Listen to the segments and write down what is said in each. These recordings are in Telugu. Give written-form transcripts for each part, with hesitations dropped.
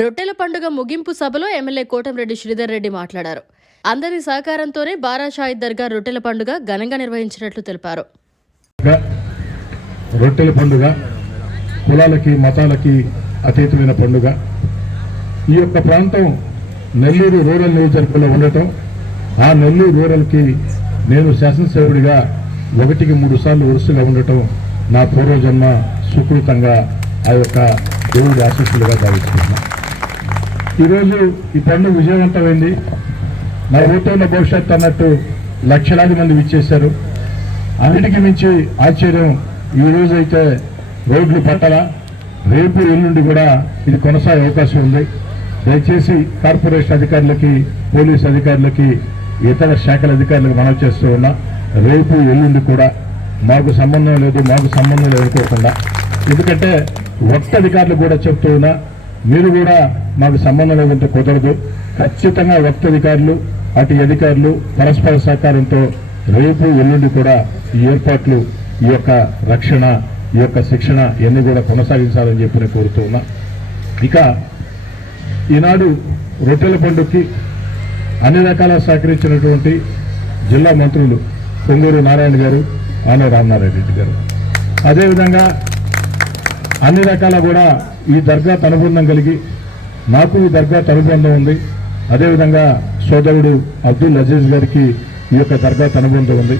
రొట్టెల పండుగ ముగింపు సభలో ఎమ్మెల్యే కోటంరెడ్డి శ్రీధర్ రెడ్డి మాట్లాడారు. అందరి సహకారంతోనే బారా షాహిద్ దర్గా రొట్టెల పండుగ ఘనంగా నిర్వహించినట్లు తెలిపారు. రొట్టెల పండుగ కులాలకి మతాలకి అతీతమైన పండుగ. ఈ యొక్క ప్రాంతం నెల్లూరు రూరల్ నియోజకవర్గంలో ఉండటం, ఆ నెల్లూరు రూరల్కి నేను శాసనసభ్యుడిగా 1-3 సార్లు వరుసగా ఉండటం నా పూర్వజన్మ సుకృతంగా ఆ యొక్క దేవుడి ఆశీస్సులుగా భావిస్తున్నాను. ఈరోజు ఈ పండుగ విజయవంతమైంది. నా ఓటర్ల భవిష్యత్తు అన్నట్టు లక్షలాది మంది విచ్చేశారు. అన్నిటికీ మించి ఆశ్చర్యం, ఈ రోజు అయితే రోడ్లు పట్టాల, రేపు ఎల్లుండి కూడా ఇది కొనసాగే అవకాశం ఉంది. దయచేసి కార్పొరేషన్ అధికారులకి, పోలీస్ అధికారులకి, ఇతర శాఖల అధికారులకు మనవి చేస్తూ ఉన్నా, రేపు ఎల్లుండి కూడా మాకు సంబంధం లేదు అనుకోకుండా, ఎందుకంటే వక్త అధికారులు కూడా చెప్తూ ఉన్నా, మీరు కూడా మాకు సంబంధం లేదంటే కుదరదు. ఖచ్చితంగా వక్త అధికారులు, అటు అధికారులు పరస్పర సహకారంతో రేపు ఎల్లుండి కూడా ఈ ఏర్పాట్లు, ఈ యొక్క రక్షణ, ఈ యొక్క శిక్షణ ఇవన్నీ కూడా కొనసాగించాలని చెప్పి నేను కోరుతూ ఉన్నా. ఇక ఈనాడు రొట్టెల పండుగకి అన్ని రకాల సహకరించినటువంటి జిల్లా మంత్రులు పొంగూరు నారాయణ గారు, ఆనవ రామనారాయణ రెడ్డి గారు, అదేవిధంగా అన్ని రకాల కూడా ఈ దర్గా అనుబంధం కలిగి, నాకు ఈ దర్గా అనుబంధం ఉంది. అదేవిధంగా సోదరుడు అబ్దుల్ అజీజ్ గారికి ఈ యొక్క దర్గా అనుబంధం ఉంది.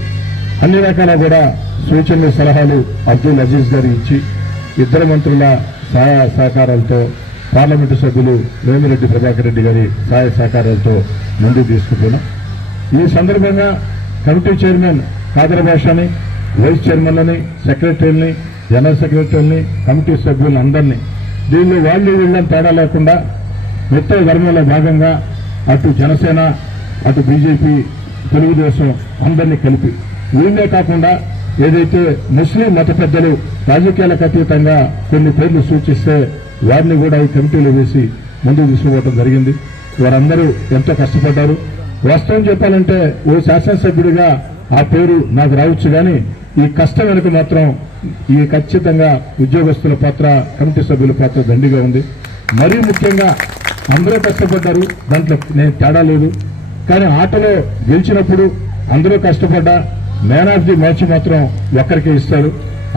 అన్ని రకాల కూడా సూచనలు, సలహాలు అబ్దుల్ అజీజ్ గారు ఇచ్చి, ఇద్దరు మంత్రుల సహాయ సహకారాలతో, పార్లమెంటు సభ్యులు వేమిరెడ్డి ప్రభాకర్ రెడ్డి గారి సహాయ సహకారాలతో ముందుకు తీసుకుపోయినాం. ఈ సందర్భంగా కమిటీ చైర్మన్ కాదర్ భాషని, వైస్ చైర్మన్లని, సెక్రటరీలని, జనరల్ సెక్రటరీని, కమిటీ సభ్యులను అందరినీ, దీనిలో వాళ్ళు వీళ్ళని తేడా లేకుండా మిత్ర ధర్మంలో భాగంగా అటు జనసేన, అటు బీజేపీ, తెలుగుదేశం అందరినీ కలిపి, వీళ్ళే కాకుండా ఏదైతే ముస్లిం మత పెద్దలు రాజకీయాలకు అతీతంగా కొన్ని పేర్లు సూచిస్తే వారిని కూడా ఈ కమిటీలో వేసి ముందుకు తీసుకుపోవడం జరిగింది. వారందరూ ఎంతో కష్టపడ్డారు. వాస్తవం చెప్పాలంటే ఓ శాసనసభ్యుడిగా ఆ పేరు నాకు రావచ్చు, కానీ ఈ కష్టం వెనుక మాత్రం ఈ ఖచ్చితంగా ఉద్యోగస్తుల పాత్ర, కమిటీ సభ్యుల పాత్ర దండిగా ఉంది. మరీ ముఖ్యంగా అందరూ కష్టపడ్డారు, దాంట్లో నేను తేడా లేదు. కానీ ఆటలో గెలిచినప్పుడు అందరూ కష్టపడ్డా మ్యాన్ ఆఫ్ ది మ్యాచ్ మాత్రం ఒక్కరికే ఇస్తారు.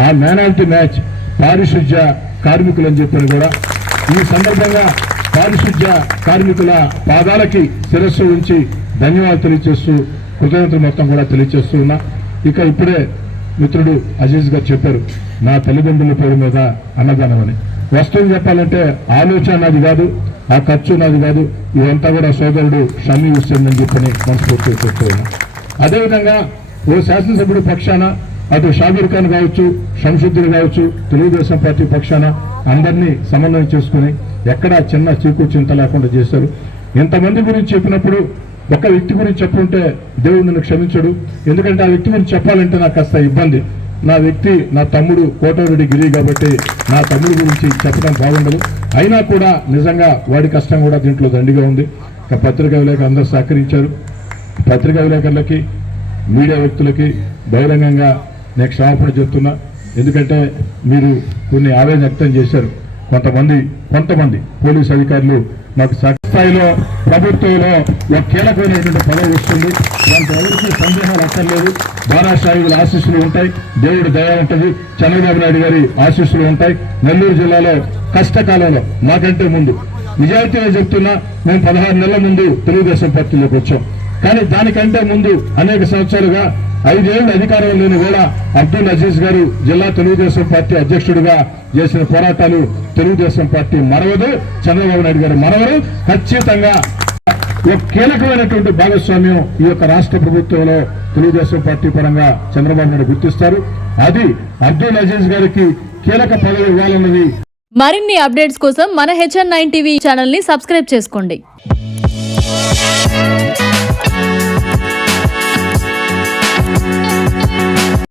ఆ మ్యాన్ ఆఫ్ ది మ్యాచ్ పారిశుధ్య కార్మికులు అని చెప్పారు కూడా. ఈ సందర్భంగా పారిశుధ్య కార్మికుల పాదాలకి శిరస్సు ఉంచి ధన్యవాదాలు తెలియజేస్తూ, కృతజ్ఞతలు మొత్తం కూడా తెలియజేస్తూ ఉన్నా. ఇక ఇప్పుడే మిత్రుడు అజీజ్ గారు చెప్పారు, నా తల్లిదండ్రుల పేరు మీద అన్నదానం అని. వస్తువులు చెప్పాలంటే ఆలోచన నాది కాదు, ఆ ఖర్చు నాది కాదు, ఇదంతా కూడా సోదరుడు షమీ హుస్సేన్ అని చెప్పని మనస్ఫూర్తిగా చెప్తూ ఉన్నా. అదేవిధంగా ఓ శాసనసభ్యుడు పక్షాన అటు షాబీర్ ఖాన్ కావచ్చు, షంసుద్దీన్ కావచ్చు, తెలుగుదేశం పార్టీ పక్షాన అందరినీ సమన్వయం చేసుకుని ఎక్కడా చిన్న చీకు చింత లేకుండా చేశారు. ఇంతమంది గురించి చెప్పినప్పుడు ఒక వ్యక్తి గురించి చెప్పుకుంటే దేవుడు నన్ను క్షమించడు. ఎందుకంటే ఆ వ్యక్తి గురించి చెప్పాలంటే నాకు కాస్త ఇబ్బంది. నా వ్యక్తి నా తమ్ముడు కోటరెడ్డి గిరి కాబట్టి నా తమ్ముడు గురించి చెప్పడం బాగుండదు. అయినా కూడా నిజంగా వాడి కష్టం కూడా దీంట్లో దండిగా ఉంది. ఇక పత్రికా విలేకరులు అందరూ సహకరించారు. పత్రికా విలేకరులకి, మీడియా వ్యక్తులకి బహిరంగంగా నేను క్షమాపణ చెప్తున్నా. ఎందుకంటే మీరు కొన్ని ఆవేదన వ్యక్తం చేశారు. కొంతమంది పోలీసు అధికారులు మాకు స్థాయిలో ప్రభుత్వంలో ఒక కీలకమైనటువంటి పదవి వస్తుంది. దాంట్లో ఎవరికి సందేహాలు అక్కర్లేదు. బారా షాహిదుల ఆశీస్సులు ఉంటాయి, దేవుడి దయ ఉంటుంది, చంద్రబాబు నాయుడు గారి ఆశీస్సులు ఉంటాయి. నెల్లూరు జిల్లాలో కష్టకాలంలో మాకంటే ముందు నిజాయితీగా చెప్తున్నా, మేము 16 నెలల ముందు తెలుగుదేశం పార్టీలోకి వచ్చాం. కానీ దానికంటే ముందు అనేక సంవత్సరాలుగా 5 ఏళ్ల అధికారంలోని కూడా అబ్దుల్ అజీజ్ గారు జిల్లా తెలుగుదేశం పార్టీ అధ్యక్షుడిగా చేసిన పోరాటాలు తెలుగుదేశం పార్టీ మరవదు, చంద్రబాబు నాయుడు గారు మరవరు. ఖచ్చితంగా ఒక కీలకమైనటువంటి భాగస్వామ్యం ఈ యొక్క రాష్ట్ర ప్రభుత్వంలో తెలుగుదేశం పార్టీ పరంగా చంద్రబాబు నాయుడు గుర్తిస్తారు. అది అబ్దుల్ అజీజ్ గారికి కీలక పదవి ఇవ్వాలన్నది. మరిన్ని అప్డేట్స్ కోసం మన HN9 టీవీ ఛానల్ ని సబ్స్క్రైబ్ చేసుకోండి.